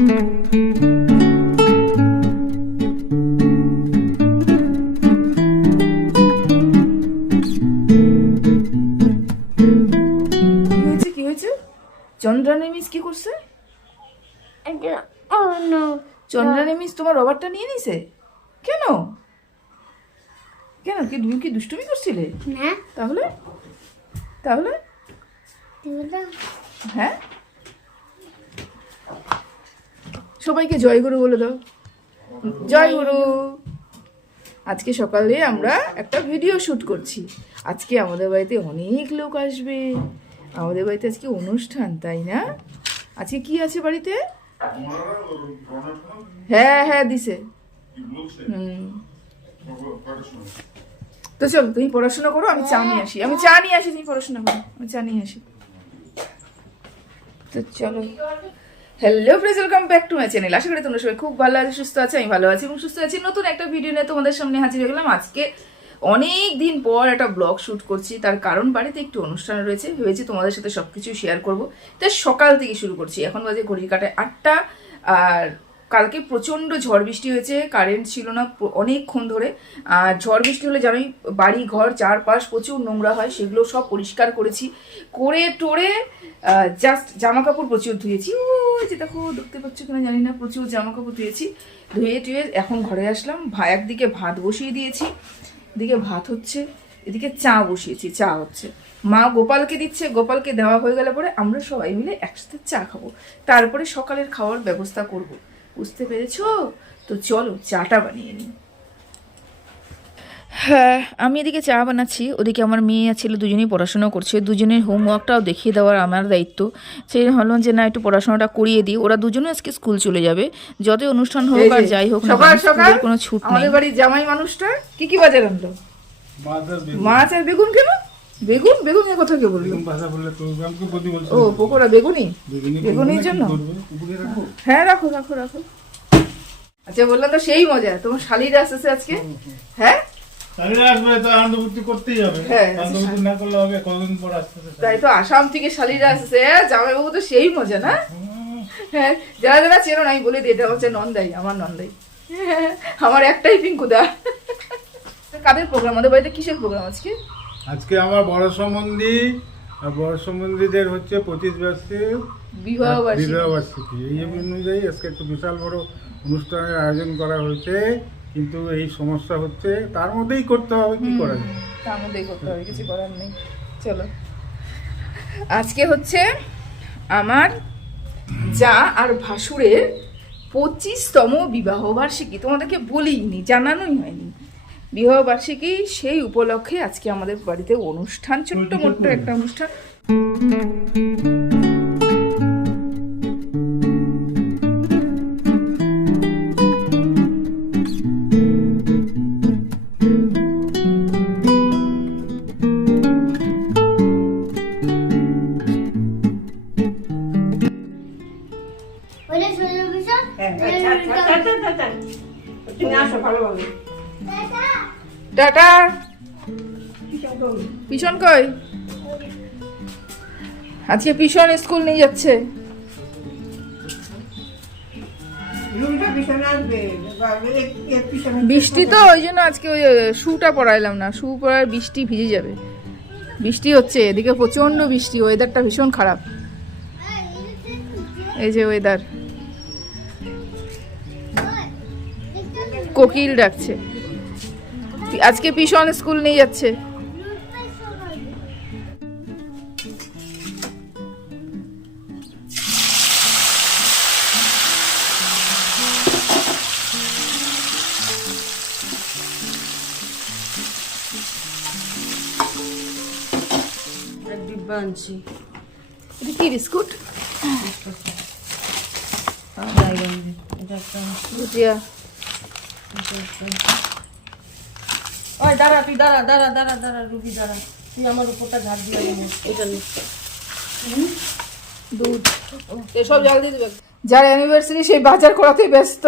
কি হয়েছে? চন্দ্রানী মিস কি করছে? চন্দ্রানী মিস তোমার রবারটা নিয়ে নিছে কেন? কেন কি তুমি কি দুষ্টুমি করছিলে? না। তাহলে তাহলে হ্যাঁ, সবাইকে জয় গুরু বলে দাও। জয় গুরু। আজকে সকালে আমরা একটা ভিডিও শুট করছি। আজকে আমাদের বাড়িতে অনেক লোক আসবে। আমাদের বাড়িতে আজকে অনুষ্ঠান, তাই না? আজকে কি আছে বাড়িতে? হ্যাঁ হ্যাঁ দিছে। তো চল তুমি পড়াশোনা করো, আমি চা নিয়ে আসি। তুমি পড়াশোনা করো, আমি চা নিয়ে আসি। তো চলো। Hello friends, welcome back to my channel. আশা করি তোমরা সবাই খুব ভালো আছো, সুস্থ আছো। আমি ভালো আছি এবং সুস্থ আছি। নতুন একটা ভিডিও নিয়ে তোমাদের সামনে হাজির হয়ে গেলাম। আজকে অনেক দিন পর একটা ব্লগ শুট করছি, তার কারণ বাড়িতে একটু অনুষ্ঠান রয়েছে। ভেবেছি তোমাদের সাথে সবকিছু শেয়ার করবো। তাই সকাল থেকে শুরু করছি। এখন বাজে ঘড়ির কাঁটায় 8টা। আর কালকে প্রচণ্ড ঝড় বৃষ্টি হয়েছে, কারেন্ট ছিল না অনেকক্ষণ ধরে। আর ঝড় বৃষ্টি হলে জানোই বাড়ি ঘর চারপাশ প্রচুর নোংরা হয়, সেগুলো সব পরিষ্কার করেছি। করে টোরে জাস্ট জামা কাপড় প্রচুর ধুয়েছি। ওই যে দেখো, দেখতে পাচ্ছ কিনা জানি না, প্রচুর জামা কাপড় ধুয়েছি। ধুয়ে টুয়ে এখন ঘরে আসলাম। একদিকে ভাত বসিয়ে দিয়েছি, এদিকে ভাত হচ্ছে, এদিকে চা বসিয়েছি, চা হচ্ছে। মা গোপালকে দিচ্ছে, গোপালকে দেওয়া হয়ে গেলে পরে আমরা সবাই মিলে একসাথে চা খাবো, তারপরে সকালের খাওয়ার ব্যবস্থা করব। বুঝতে পেরেছো? তো চলো চাটা বানিয়ে নিই। হ্যাঁ, আমি এদিকে চা বানাচ্ছি, ওদিকে আমার মেয়ে আর ছেলে দুজনেই পড়াশোনা করছে। দুজনের হোমওয়ার্কটাও দেখিয়ে দেওয়ার আমার দায়িত্ব। সেই ভাবলাম যে না, একটু পড়াশোনাটা করিয়ে দিই। ওরা দুজনে আজকে স্কুল চলে যাবে। যতই অনুষ্ঠান হোক আর যাই হোক না, স্কুলের কোনো ছুট নেই। আমাদের বাড়ির জামাই মানুষটা কি বাজার আনলো? মাছ আর বেগুন। কেন বেগুন? বেগুনের কথা কে বললো? ও পকোড়া বেগুনি, বেগুনির জন্য। হ্যাঁ রাখো রাখো রাখো। আচ্ছা বললাম তো সেই মজা। তোমার শালিরা আসছে আজকে? হ্যাঁ তাই তো, আসাম থেকে শালিরা আসছে। জামাইবাবু তো সেই মজা না? হ্যাঁ, যারা যারা চেনো না আমি বলে দিই, এটা হচ্ছে নন্দাই, আমার নন্দাই। আমার একটাই পিঙ্কুদা। কাদের প্রোগ্রাম? আমাদের বাড়িতে কিসের প্রোগ্রাম আজকে? আজকে আমার বড় সম্বন্ধীদের হচ্ছে 25 বর্ষের বিবাহ বার্ষিকী। এই অনুযায়ী আজকে একটা বিশাল বড় অনুষ্ঠানের আয়োজন করা হয়েছে, কিন্তু এই সমস্যা হচ্ছে, তার মধ্যেই করতে হবে। কি করা যায়? তার মধ্যেই করতে হবে, কিছু করার নেই। চলো, আজকে হচ্ছে আমার যা আর ভাসুরের 25তম বিবাহ বার্ষিকী। তোমাদেরকে বলিনি, জানানোই হয়নি। বিবাহ বার্ষিকী, সেই উপলক্ষে আজকে আমাদের বাড়িতে অনুষ্ঠান, ছোট্ট মোট্ট একটা অনুষ্ঠান। টাটা। পিছন কই? আজকে পিছন স্কুল নিয়ে যাচ্ছে। বৃষ্টি তো, ওই জন্য আজকে ওই শুটা পরাইলাম না। শু পরার বৃষ্টি ভিজে যাবে। বৃষ্টি হচ্ছে এদিকে, প্রচন্ড বৃষ্টি। ওয়েদারটা ভীষণ খারাপ। এই যে ওয়েদার, কোকিল ডাকছে। আজকে পিছন স্কুল নিয়ে যাচ্ছে। এটা কি বিস্কুট? ভুজিয়া। ওই দাঁড়া, তুই দাঁড়া রুবি, দাঁড়া। তুই আমার উপরটা ঝাড় দিয়ে এটা নে। দুধ এসব জল দিয়ে দেবে। যার অ্যানিভার্সারি সেই বাজার করাতে ব্যস্ত।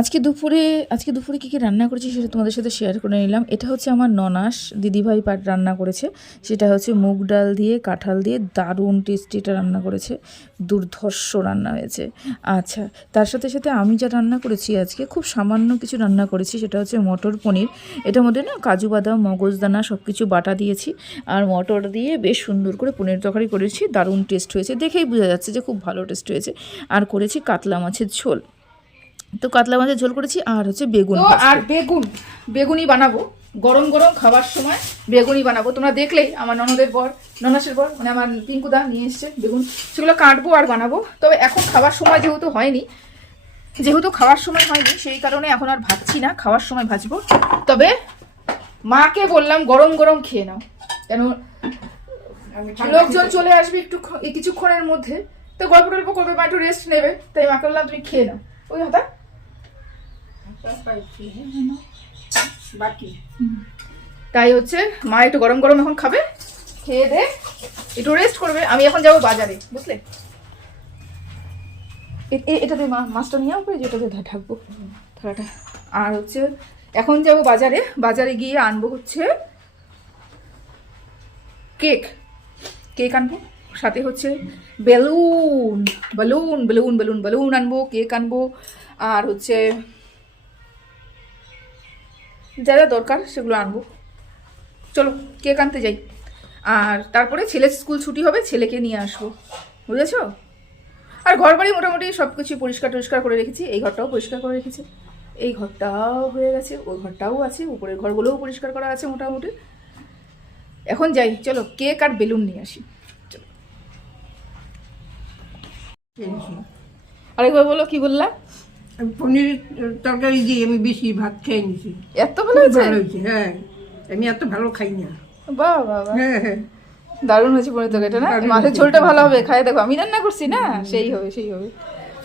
আজকে দুপুরে কী কী রান্না করেছি সেটা তোমাদের সাথে শেয়ার করে নিলাম। এটা হচ্ছে আমার ননাস দিদিভাই রান্না করেছে, সেটা হচ্ছে মুগ ডাল দিয়ে কাঁঠাল দিয়ে দারুণ টেস্টি এটা রান্না করেছে, দুর্ধর্ষ রান্না হয়েছে। আচ্ছা, তার সাথে সাথে আমি যা রান্না করেছি আজকে খুব সামান্য কিছু রান্না করেছি, সেটা হচ্ছে মটর পনির। এটার মধ্যে না কাজু বাদাম মগজদানা সব কিছু বাটা দিয়েছি আর মটর দিয়ে বেশ সুন্দর করে পনির তরকারি করেছি, দারুণ টেস্ট হয়েছে, দেখেই বোঝা যাচ্ছে যে খুব ভালো টেস্ট হয়েছে। আর করেছি কাতলা মাছের ঝোল, তো কাতলা মাছের ঝোল করেছি আর হচ্ছে বেগুন। আর বেগুনি বানাবো গরম গরম খাবার সময়, বেগুনি বানাবো। তোমরা দেখলেই আমার ননাসের বর মানে আমার পিঙ্কুদা নিয়ে এসছে বেগুন, সেগুলো কাটবো আর বানাবো। তবে এখন খাবার সময় যেহেতু খাওয়ার সময় হয়নি সেই কারণে এখন আর ভাজছি না, খাওয়ার সময় ভাজবো। তবে মাকে বললাম গরম গরম খেয়ে নাও, কেন লোকজন চলে আসবে কিছুক্ষণের মধ্যে, তো গল্প টল্প করবে, মা একটু রেস্ট নেবে, তাই মাকে বললাম তুমি খেয়ে নাও। ওই হাতা তাই হচ্ছে মা একটু গরম গরম এখন খাবে, খেয়ে দে একটু রেস্ট করবে। আমি এখন যাবো বাজারে, বুঝলে, এটাতে মাছটা নিয়ে আসবে, যেটাতে ঢাকবো থালাটা। আর হচ্ছে এখন যাবো বাজারে গিয়ে আনবো হচ্ছে কেক আনবো, সাথে হচ্ছে বেলুন আনবো, কেক আনবো, আর হচ্ছে যা যা দরকার সেগুলো আনবো। চলো কেক আনতে যাই, আর তারপরে ছেলের স্কুল ছুটি হবে, ছেলেকে নিয়ে আসবো, বুঝেছো। আর ঘর বাড়ি মোটামুটি সব কিছু পরিষ্কার করে রেখেছি, এই ঘরটাও পরিষ্কার করে রেখেছি, এই ঘরটাও হয়ে গেছে, ওই ঘরটাও আছে, উপরের ঘরগুলোও পরিষ্কার করা আছে মোটামুটি। এখন যাই, চলো কেক আর বেলুন নিয়ে আসি। আরেকবার বলো, কি বললাম? পনির তরকারি দিয়ে আমি বেশি ভাত খেয়ে নিছি। এত ভালো হয়েছে? হ্যাঁ, আমি এত ভালো খাই না। বাহ বাহ, হ্যাঁ, দারুণ হয়েছে পনির তরকারিটা না? মাছের ঝোলটা ভালো হবে, খাই দেখো, আমি রান্না করছি না, সেই হবে।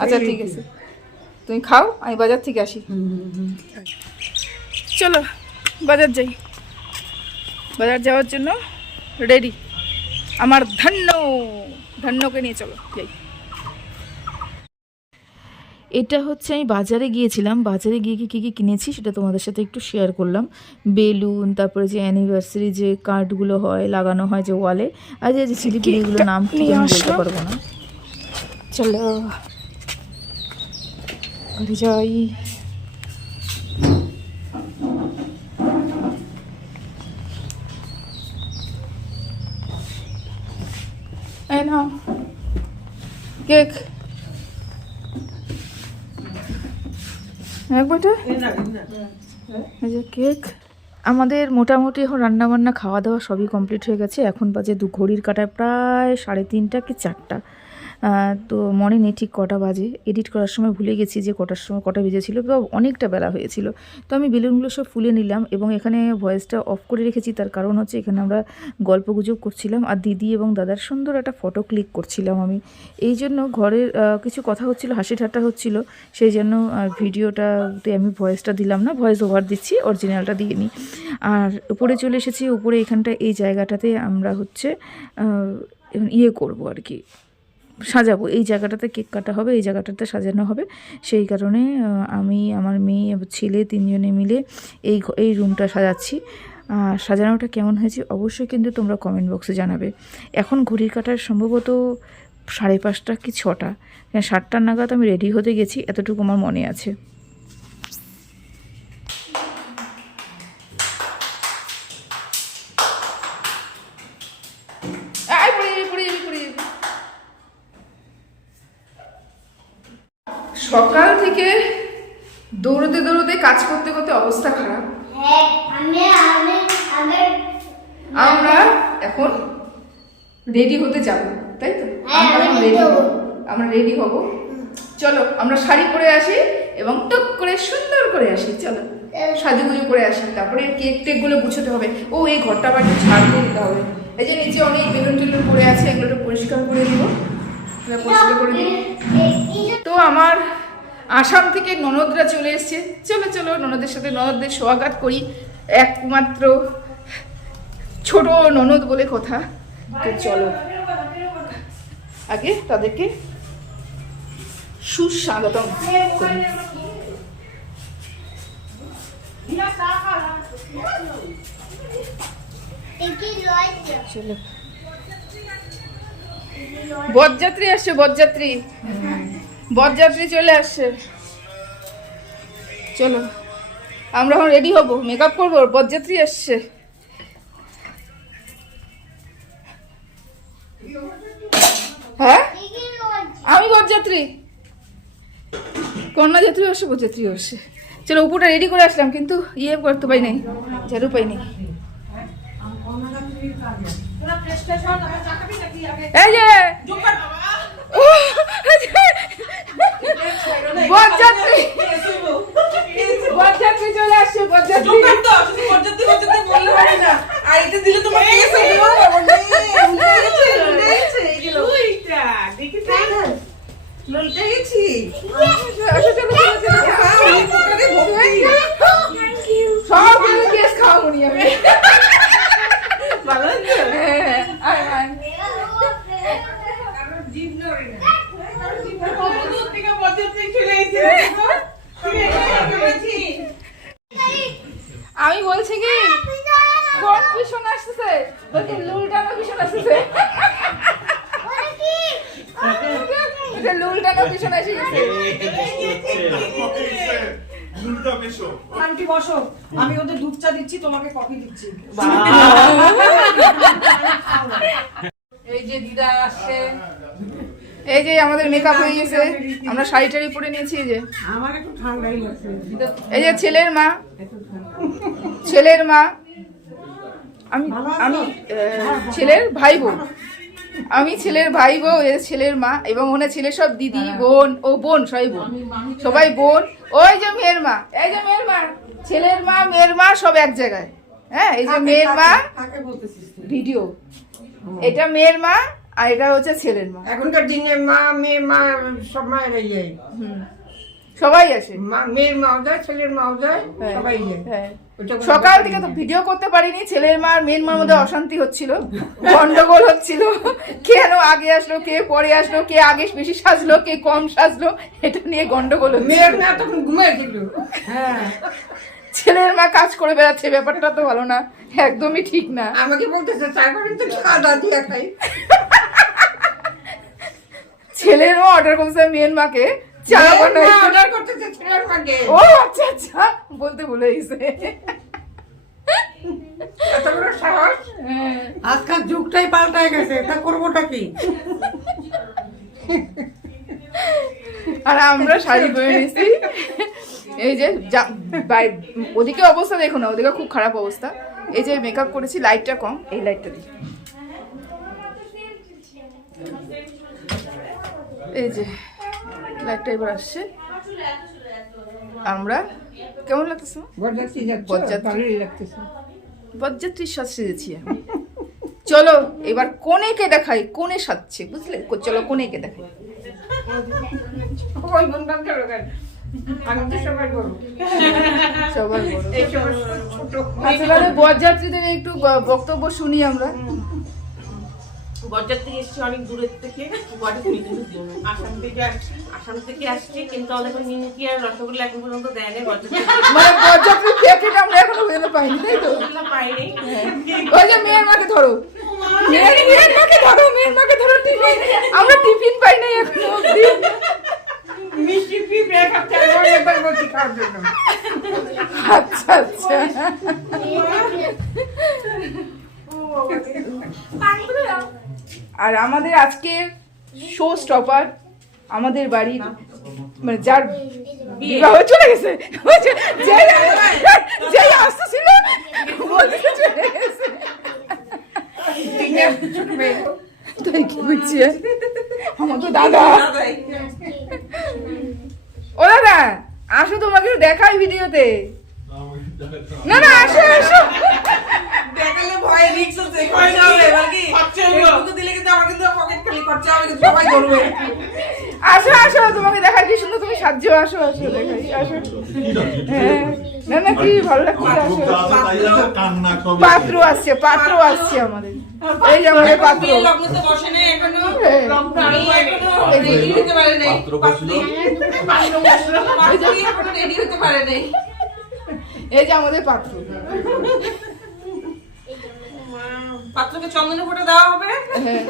আচ্ছা ঠিক আছে, তুমি খাও, আমি বাজার থেকে আসি। চলো বাজার যাই, বাজার যাওয়ার জন্য রেডি আমার ধন্যকে নিয়ে চলো যাই। এটা হচ্ছে আমি বাজারে গিয়েছিলাম, বাজারে গিয়ে কী কী কিনেছি সেটা তোমাদের সাথে একটু শেয়ার করলাম। বেলুন, তারপরে যে অ্যানিভার্সারি যে কার্ডগুলো হয় লাগানো হয় যে ওয়ালে, আর যে ছিলিপিলিগুলো নাম কি আমি বলতে পারবো না। চলো ঘরে যাই। এই নাও কেক, কেক। আমাদের মোটামুটি এখন রান্নাবান্না খাওয়া দাওয়া সবই কমপ্লিট হয়ে গেছে। এখন বাজে ঘড়ির কাঁটায় প্রায় 3:30 কি 4টা, তো মনে নেই ঠিক কটা বাজে, এডিট করার সময় ভুলে গেছি যে কটা বেজেছিল, তো অনেকটা বেলা হয়েছিল। তো আমি বেলুনগুলো সব ফুলে নিলাম এবং এখানে ভয়েসটা অফ করে রেখেছি, তার কারণ হচ্ছে এখানে আমরা গল্পগুজব করছিলাম আর দিদি এবং দাদার সুন্দর একটা ফটো ক্লিক করছিলাম আমি, এই জন্য ঘরের কিছু কথা হচ্ছিল, হাসি ঠাট্টা হচ্ছিল, সেই জন্য ভিডিওটাতে আমি ভয়েসটা দিলাম না, ভয়েস ওভার দিচ্ছি, অরিজিনালটা দিয়ে নিই। আর উপরে চলে এসেছি, উপরে এখানটা এই জায়গাটাতে আমরা হচ্ছে করবো আর কি, সাজাবো, এই জায়গাটাতে কেক কাটা হবে, এই জায়গাটাতে সাজানো হবে। সেই কারণে আমি, আমার মেয়ে, ছেলে 3জনে মিলে এই রুমটা সাজাচ্ছি। সাজানোটা কেমন হয়েছে অবশ্যই কিন্তু তোমরা কমেন্ট বক্সে জানাবে। এখন ঘড়ির কাটার সম্ভবত 5:30 কি 6টা, 7টা নাগাদ আমি রেডি হতে গেছি, এতটুকু আমার মনে আছে। সকাল থেকে দৌড়তে কাজ করতে করতে অবস্থা খারাপ। আমরা এখন রেডি হতে যাব, তাই তো? আমরা রেডি হব, চলো আমরা শাড়ি পরে আসি এবং টুক করে সুন্দর করে আসি, চলো সাজুগুজু করে আসি, তারপরে কেক টেকগুলো গুছোতে হবে। ও এই ঘরটা আবার একটু ঝাড় দিয়ে দিতে হবে, এই যে নিচে অনেক বেলুন টেলুন পড়ে আছে, এগুলো একটু পরিষ্কার করে দিব, পরিষ্কার করে দিই। তো আমার আসাম থেকে ননদরা চলে এসছে, চলো ননদের সাথে ননদদের স্বাগত করি, একমাত্র ছোট ননদ বলে কথা, তো চলো আগে তাদেরকে সুস্বাগতম করি। চলো বরযাত্রী আসছে, বরযাত্রী বরযাত্রী চলে আসছে। চলো আমরা এখন রেডি হব, মেকআপ করবো, বরযাত্রী আসছে। হ্যাঁ আমি বরযাত্রী, কন্যাযাত্রী আসছে, বরযাত্রী আসছে। চলো উপরটা রেডি করে আসলাম, কিন্তু ইয়ে করতে পাই নাই, ঝাড়ু পাই নাই। এই যে বরযাত্রী, বরযাত্রী চলে আসছে, বরযাত্রী। সব কেস খাওয়া মনি আমি। আমি বলছি কি কোন ভীষণ আসতেছে, বলছি লুলটানো ভীষণ আসতেছে, লুলটানো ভীষণ এসে গেছে। আন্টি বসো, আমি ওদের দুধ চা দিচ্ছি, তোমাকে কফি দিচ্ছি। এই যে দিদা আসছে, এই যে আমাদের মেকআপ হয়ে গেছে, আমরা শাড়ি টাড়ি পরে নিয়েছি। এই যে আমার একটু ঠান্ডাই লাগছে। এই যে ছেলের মা, ছেলের মা, আমি আমি ছেলের ভাই বোন, আমি ছেলের ভাই বউ, এ ছেলের মা, এবং ওনে ছেলের সব দিদি বোন, ও বোন সবাই বোন, সবাই বোন। ওই যে মেয়ের মা, এই যে মেয়ের মা, ছেলের মা মেয়ের মা সব এক জায়গায়। হ্যাঁ এই যে মেয়ের মা, ভিডিও, এটা মেয়ের মা আর এটা হচ্ছে ছেলের মা। এখনকার দিনে মা মেয়ে মা সব মায়েরাই যায়, সবাই আসে, মেয়ের মাও যায়, ছেলের মাও যায়, হ্যাঁ, সবাই যায়। হ্যাঁ। ওটা কোনো সকাল থেকে তো ভিডিও করতে পারিনি, ছেলের মা আর মেয়ের মার মধ্যে অশান্তি হচ্ছিল, গন্ডগোল হচ্ছিল, কেন আগে আসলো, কে পরে আসলো, কে আগে বেশি সাজলো, কে কম সাজলো, এটা নিয়ে গন্ডগোল হচ্ছিল। মেয়ের মা তখন ঘুমাইছিল। হ্যাঁ ছেলের মা কাজ করে বেড়াচ্ছে, ব্যাপারটা তো ভালো না, একদমই ঠিক না। আমাকে বলতেছে চা করেন তো সাদা দিয়ে খাই। ছেলের মা অর্ডার করছে মেয়ের মাকে চা বানাই, অর্ডার করতেছে ছেলের মাকে। ও আচ্ছা আচ্ছা, বলতে ভুলে গেছে। এত বড় সাহস! হ্যাঁ। আজকাল যুগটাই পাল্টায় গেছে, তা করবোটা কি? আর আমরা শাড়ি পরে নিয়েছি। এই যে ওদিকে অবস্থা দেখো না, ওদিকে খুব খারাপ অবস্থা। এই যে মেকআপ করেছি, লাইটটা কম, এই লাইটটা দিই। এই যে লাইটটা এবার আসছে। আমরা কেমন লাগতেছে? বরযাত্রী যাচ্ছে, বরযাত্রী। ভালোই লাগতেছে। বরযাত্রীর সাজ সেজেছি আমি। চলো এবার কোনেকে দেখাই, কোনে সাজছে, বুঝলে? চলো কোনেকে দেখাই। ওই বন্ধন চলো কেন? আমি তো সবার বড়। সবার বড়। এই সবার ছোট। আসলে বরযাত্রীদের একটু বক্তব্য শুনি আমরা। বরযাত্রী এসছি অনেক দূরের থেকে, আসাম থেকে আসছি, কিন্তু আমাদের নিমকি আর রসগোল্লা এখন পর্যন্ত দেয়নি। মানে বরযাত্রীর প্যাকেট আমরা এখনো পর্যন্ত পাইনি, তাই তো? পাইনি। ওই যে মেয়ের মাকে ধরো, মেয়ের মাকে ধরো, মেয়ের মাকে ধরো, টিফিন আমরা টিফিন পাই নাই এখনো অবধি। মিষ্টি পিঁপড়ে খাচ্ছে, আমি একবার বলছি খাওয়ার জন্য। আচ্ছা আচ্ছা। আর আমাদের আজকের শো স্টপার, আমাদের বাড়ির মানে যার বিবাহ চলে গেছে, যাই আসতেছিল বলতে চলে গেছে। তাই কি বুঝছি আমার তো দাদা। ও দাদা আসো, তোমাকে দেখাই ভিডিওতে। না না আসো আসো। দেখালে ভয় রিস্ক আছে, খরচা হবে, এবার কি ফেসবুকে দিলে কিন্তু আমার কিন্তু পকেট খালি খরচা হবে, কিন্তু সবাই ধরবে। আসো আসো, তোমাকে দেখাই কি সুন্দর তুমি সাহায্য। আসো আসো দেখাই, আসো। হ্যাঁ না না কি ভালো লাগছে। আসো, পাত্র আসছে, পাত্র আসছে আমাদের। এই যে আমাদের পাত্র। বিয়ের লগ্ন তো বসে নেই এখনো, হ্যাঁ। লগ্ন এখনো রেডি হতে পারে নাই। পাত্রী এখনো রেডি হতে পারে নাই। এই যে আমাদের পাত্র। পাত্রকে চন্দনে ফোঁটা দেওয়া হবে। হ্যাঁ।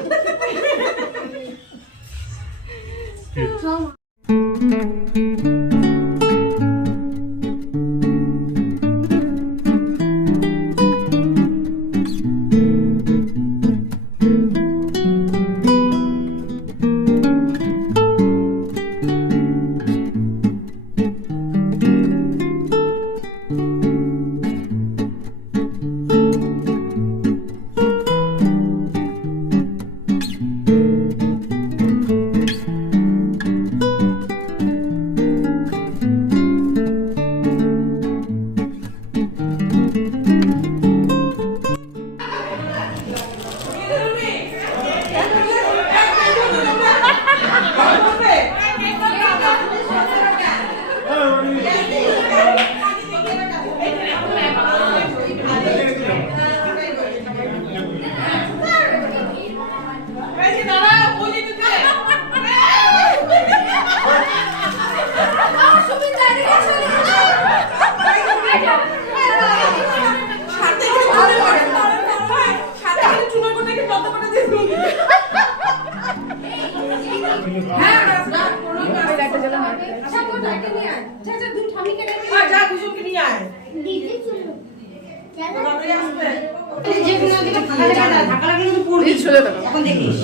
এখন দেখিস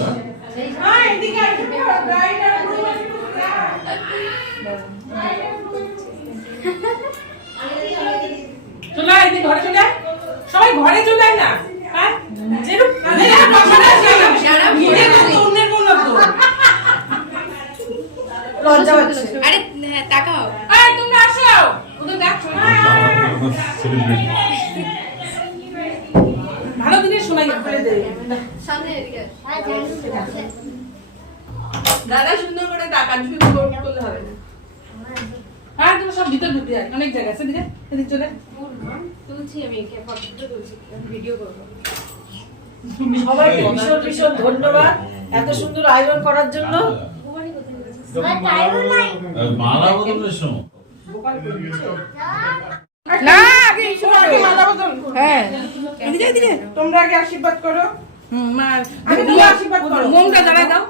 চলে আয়, তুই ঘরে চলে আয়। সবাই ঘরে চলে আয় না। হ্যাঁ? লজ্জা হচ্ছে। আরে তাকাও। আয়, তোমরা আসো। ওদের ডাকছো না। ভালো দিনের সময় করে দে। সামনে এদিকে দাদা সুন্দর করে টাকা করলে হবে না। হ্যাঁ, তুমি সব ভিতর ঢুকে যায়। অনেক জায়গা আছে, এদিকে এদিকে চলে। তুলছি আমি ফটো তুলছি ভিডিও করবো। সবাইকে ভীষণ ভীষণ ধন্যবাদ এত সুন্দর আয়োজন করার জন্য। মালা বদলের সময় না আগে এই সময় আগে মালা বদল করো। হ্যাঁ এদিকে এদিকে তোমরা আগে আশীর্বাদ করো। আগে তুমি আশীর্বাদ করো। মোমটা জ্বালায় দাও।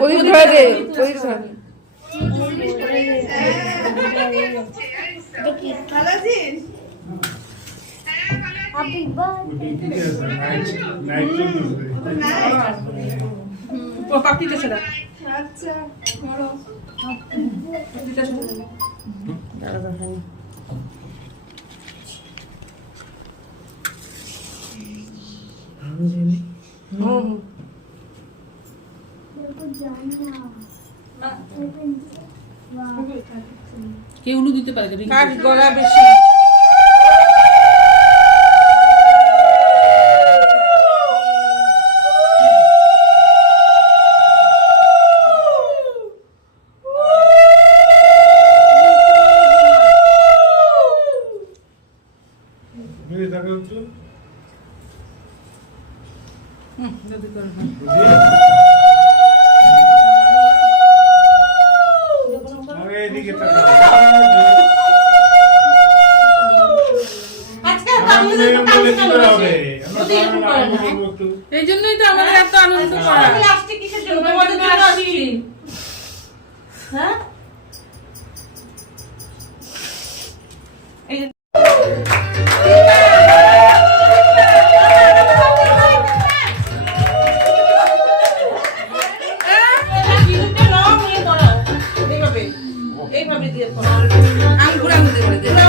প্রদীপ ধরে দে, প্রদীপ ধরে দে। ভালো আছিস? পাপড়িটা সেটা আচ্ছা কেউ উলু দিতে পারে না। কাজ গলা বেশি। এই জন্যই তো আমাদের এত আনন্দ করা। আমি আসছি কিসের জন্য? তোমাদের জন্য আসছি। হ্যাঁ এই যে এইভাবে এইভাবে দিয়ে আঙ্গুর আঙ্গুর দিয়ে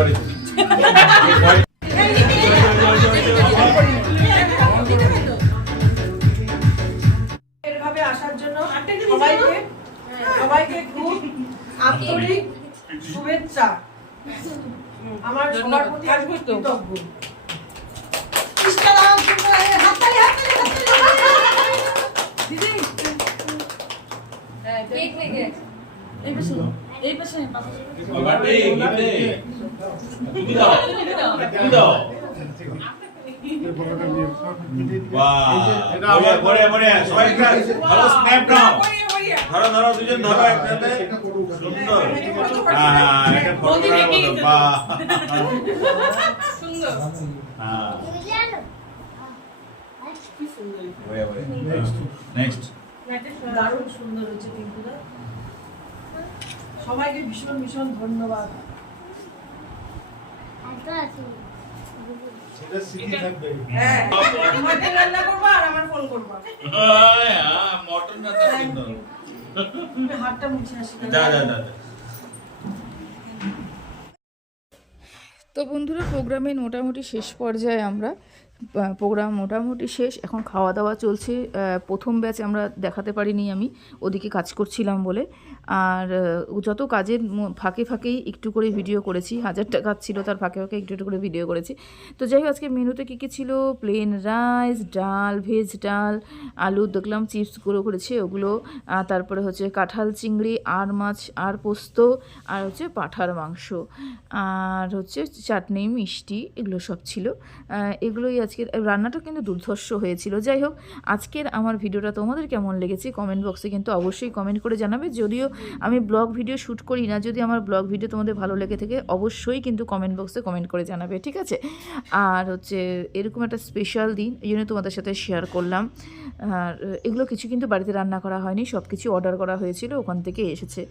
বাড়ি এভাবে আসার জন্য সবাইকে সবাইকে খুব আন্তরিক শুভেচ্ছা। আমার সবার প্রতি আমি কৃতজ্ঞ। এই পাশে বাড়ি গিতে তুমি দাও তুমি দাও বাহ বড়ে বড়ে সবাই একটা ভালো স্ন্যাপ নাও ধরো ধরো দুজন ধরো একসাথে সুন্দর হ্যাঁ এটা ফটো করার মতো বাহ সুন্দর হ্যাঁ বড়ে বড়ে নেক্সট দারুণ সুন্দর হচ্ছে টিঙ্কুদা। সবাইকে ভীষণ ভীষণ ধন্যবাদ। হ্যাঁ মটন রান্না করবা আর আমার ফোন করবা হ্যাঁ মটন না তো সুন্দর তুমি হাতটা মুছে আসি। যা যা যা তো বন্ধুরা প্রোগ্রামে মোটামুটি শেষ পর্যায়ে আমরা প্রোগ্রাম মোটামুটি শেষ, এখন খাওয়া দাওয়া চলছে। প্রথম ব্যাচ আমরা দেখাতে পারিনি, আমি ওদিকে কাজ করছিলাম বলে। আর যত কাজের ফাঁকে ফাঁকেই একটু করে ভিডিও করেছি, 1000টা কাজ ছিল তার ফাঁকে ফাঁকে একটু একটু করে ভিডিও করেছি। তো যাই হোক আজকে মেনুতে কী কী ছিল, প্লেন রাইস, ডাল, ভেজ ডাল, আলু দেখলাম চিপসগুলো করেছে ওগুলো, তারপরে হচ্ছে কাঁঠাল চিংড়ি, আর মাছ, আর পোস্ত, আর হচ্ছে পাঁঠার মাংস, আর হচ্ছে চাটনি, মিষ্টি, এগুলো সব ছিল। এগুলোই আজকের রান্নাটা কিন্তু দুর্ধর্ষ হয়েছিল। যাই হোক আজকের আমার ভিডিওটা তোমাদের কেমন লেগেছে কমেন্ট বক্সে কিন্তু অবশ্যই কমেন্ট করে জানাবে। যদিও আমি ব্লগ ভিডিও শ্যুট করি না, যদি আমার ব্লগ ভিডিও তোমাদের ভালো লেগে থাকে অবশ্যই কিন্তু কমেন্ট বক্সে কমেন্ট করে জানাবে, ঠিক আছে? আর হচ্ছে এরকম একটা স্পেশাল দিন, এই জন্য তোমাদের সাথে শেয়ার করলাম। আর এগুলো কিছু কিন্তু বাড়িতে রান্না করা হয়নি, সব কিছু অর্ডার করা হয়েছিল, ওখান থেকে এসেছে।